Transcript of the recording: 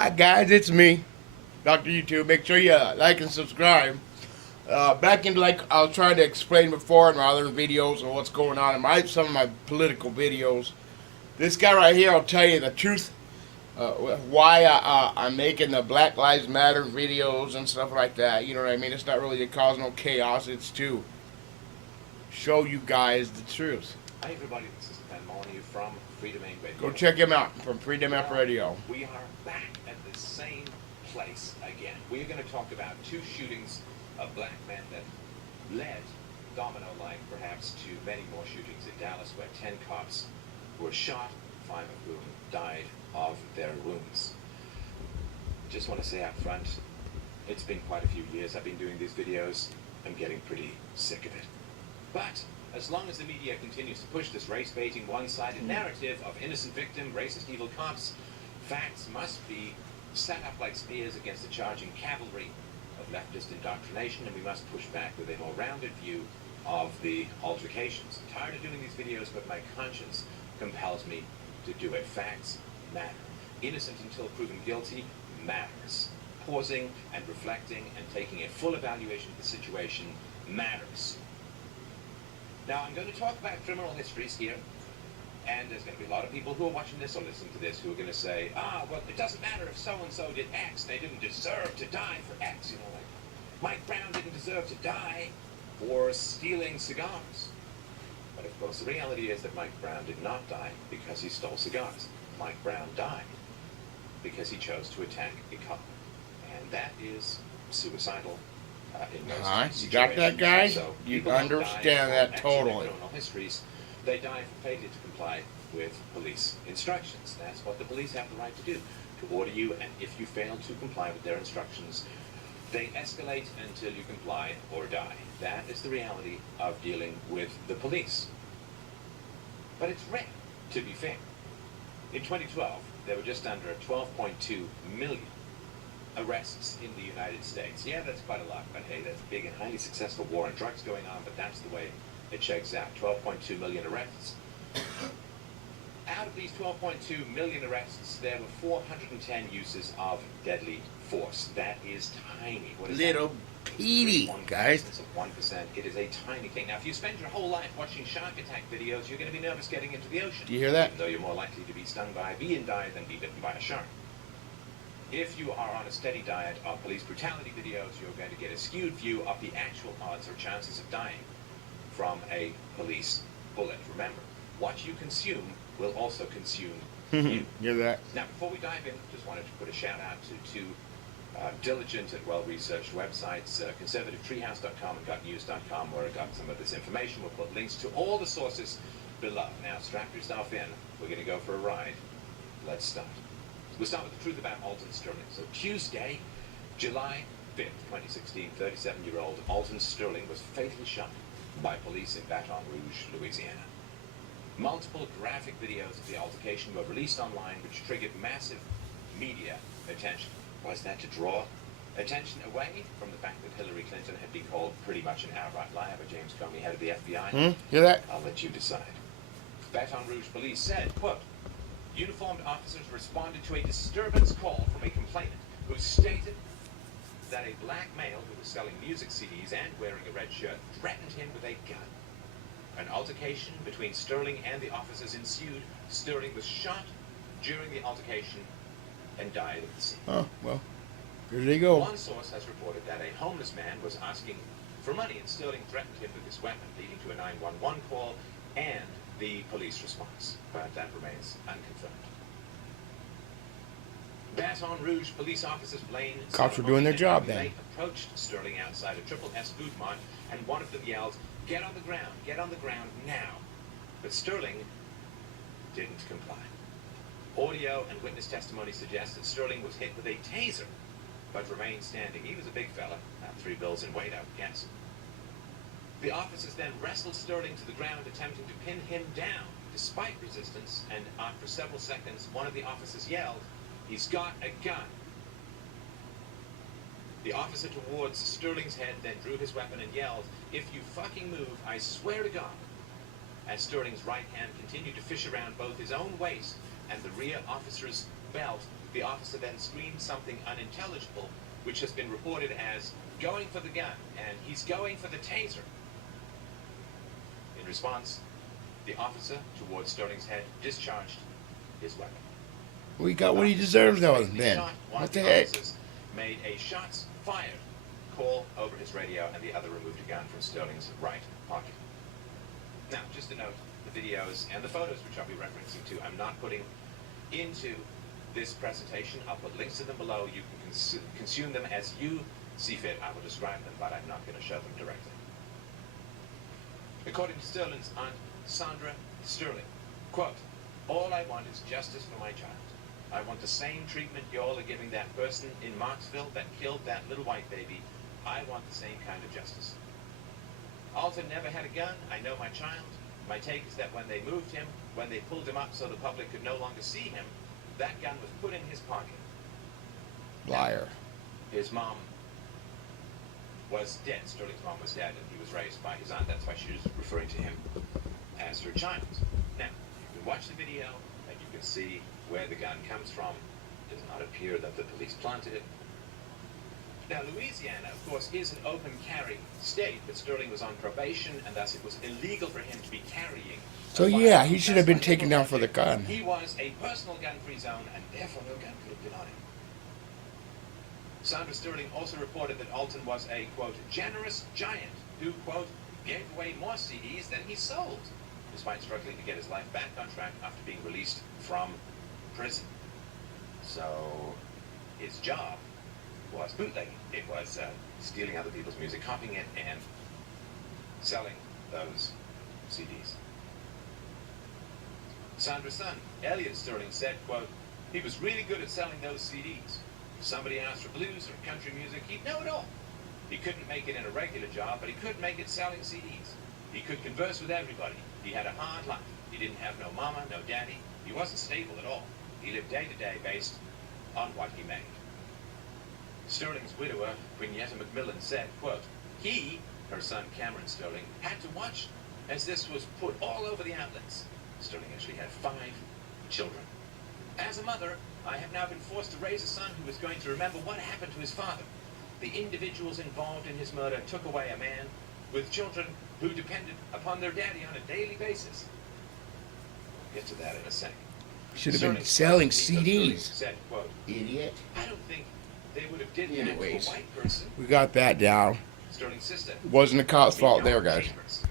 Hi guys, it's me, Dr. YouTube. Make sure you like and subscribe. Back in like I was trying to explain before in my other videos of what's going on in some of my political videos. This guy right here will tell you the truth. Why I'm making the Black Lives Matter videos and stuff like that. You know what I mean? It's not really to cause no chaos. It's to show you guys the truth. Hi everybody, this is Ben Molyneux from Freedom Aid Radio. Go check him out from Freedom App Radio. We are back at the same place again. We are going to talk about two shootings of black men that led, domino-like perhaps, to many more shootings in Dallas where 10 cops were shot, 5 of whom died of their wounds. Just want to say up front, it's been quite a few years I've been doing these videos. I'm getting pretty sick of it. But as long as the media continues to push this race-baiting, one-sided narrative of innocent victim, racist, evil cops, facts must be set up like spears against the charging cavalry of leftist indoctrination, and we must push back with a more rounded view of the altercations. I'm tired of doing these videos, but my conscience compels me to do it. Facts matter. Innocent until proven guilty matters. Pausing and reflecting and taking a full evaluation of the situation matters. Now, I'm going to talk about criminal histories here, and there's going to be a lot of people who are watching this or listening to this who are going to say, well, it doesn't matter if so-and-so did X, they didn't deserve to die for X, like Mike Brown didn't deserve to die for stealing cigars. But of course, the reality is that Mike Brown did not die because he stole cigars. Mike Brown died because he chose to attack a cop, and that is suicidal. You got that, guys? So you understand that totally. Criminal histories, they die for failure to comply with police instructions. That's what the police have the right to do, to order you, and if you fail to comply with their instructions, they escalate until you comply or die. That is the reality of dealing with the police. But it's rare, to be fair. In 2012, there were just under 12.2 million arrests in the United States. Yeah, that's quite a lot, but hey, that's a big and highly successful war on drugs going on, but that's the way it shakes out. 12.2 million arrests. Out of these 12.2 million arrests, there were 410 uses of deadly force. That is tiny. What is Little peedy, guys. It's a 1%. It is a tiny thing. Now, if you spend your whole life watching shark attack videos, you're going to be nervous getting into the ocean. Do you hear that? Even though you're more likely to be stung by a bee and die than be bitten by a shark. If you are on a steady diet of police brutality videos, you're going to get a skewed view of the actual odds or chances of dying from a police bullet. Remember, what you consume will also consume you. Hear that? Now, before we dive in, just wanted to put a shout out to two diligent and well-researched websites, conservativetreehouse.com and gotnews.com, where I got some of this information. We'll put links to all the sources below. Now, strap yourself in. We're going to go for a ride. Let's start. We'll start with the truth about Alton Sterling. So Tuesday, July 5th, 2016, 37-year-old Alton Sterling was fatally shot by police in Baton Rouge, Louisiana. Multiple graphic videos of the altercation were released online, which triggered massive media attention. Was that to draw attention away from the fact that Hillary Clinton had been called pretty much an outright liar by James Comey, head of the FBI? Hear that? I'll let you decide. Baton Rouge police said, quote, uniformed officers responded to a disturbance call from a complainant who stated that a black male who was selling music CDs and wearing a red shirt threatened him with a gun. An altercation between Sterling and the officers ensued. Sterling was shot during the altercation and died at the scene. Oh, well, here they go. One source has reported that a homeless man was asking for money and Sterling threatened him with his weapon, leading to a 911 call and the police response, but that remains unconfirmed. Baton Rouge police officers blame Cops were doing their job then. They approached Sterling outside a Triple S food mart, and one of them yelled, "Get on the ground now." But Sterling didn't comply. Audio and witness testimony suggests that Sterling was hit with a taser, but remained standing. He was a big fella, about 3 bills in weight, I would guess. The officers then wrestled Sterling to the ground, attempting to pin him down. Despite resistance, and after several seconds, one of the officers yelled, "He's got a gun." The officer towards Sterling's head then drew his weapon and yelled, "If you fucking move, I swear to God." As Sterling's right hand continued to fish around both his own waist and the rear officer's belt, The officer then screamed something unintelligible, which has been reported as going for the gun, and he's going for the taser. In response, the officer towards Sterling's head discharged his weapon. We got what he deserves now, then. What the heck? Made a shots fired call over his radio, and the other removed a gun from Sterling's right pocket. Now, just to note, the videos and the photos which I'll be referencing to, I'm not putting into this presentation. I'll put links to them below. You can consume them as you see fit. I will describe them, but I'm not going to show them directly. According to Sterling's aunt, Sandra Sterling, quote, "All I want is justice for my child. I want the same treatment y'all are giving that person in Marksville that killed that little white baby. I want the same kind of justice. Alton never had a gun. I know my child. My take is that when they moved him, when they pulled him up so the public could no longer see him, that gun was put in his pocket." Liar. His mom was dead. Sterling's mom was dead, and he was raised by his aunt. That's why she was referring to him as her child. Now, you can watch the video, and you can see where the gun comes from. It does not appear that the police planted it. Now, Louisiana, of course, is an open carry state, but Sterling was on probation, and thus it was illegal for him to be carrying. So yeah, he should have been taken down for the gun. He was a personal gun-free zone, and therefore no gun could have been on him. Sandra Sterling also reported that Alton was a, quote, generous giant who, quote, gave away more CDs than he sold, despite struggling to get his life back on track after being released from prison. So his job was bootlegging. It was stealing other people's music, copying it, and selling those CDs. Sandra's son, Elliot Sterling, said, quote, "He was really good at selling those CDs. If somebody asked for blues or country music, he'd know it all. He couldn't make it in a regular job, but he could make it selling CDs. He could converse with everybody. He had a hard life. He didn't have no mama, no daddy. He wasn't stable at all. He lived day to day based on what he made." Sterling's widower, Quinetta McMillan, said, quote, "He, her son Cameron Sterling, had to watch as this was put all over the outlets." Sterling actually had 5 children. "As a mother, I have now been forced to raise a son who is going to remember what happened to his father. The individuals involved in his murder took away a man with children who depended upon their daddy on a daily basis." We'll get to that in a second. Should have been selling CDs. Said, quote, Idiot. "I don't think they would have did that Anyways, to a white person." we got that down. Sterling's sister. It wasn't the cop's fault there, guys. Chambers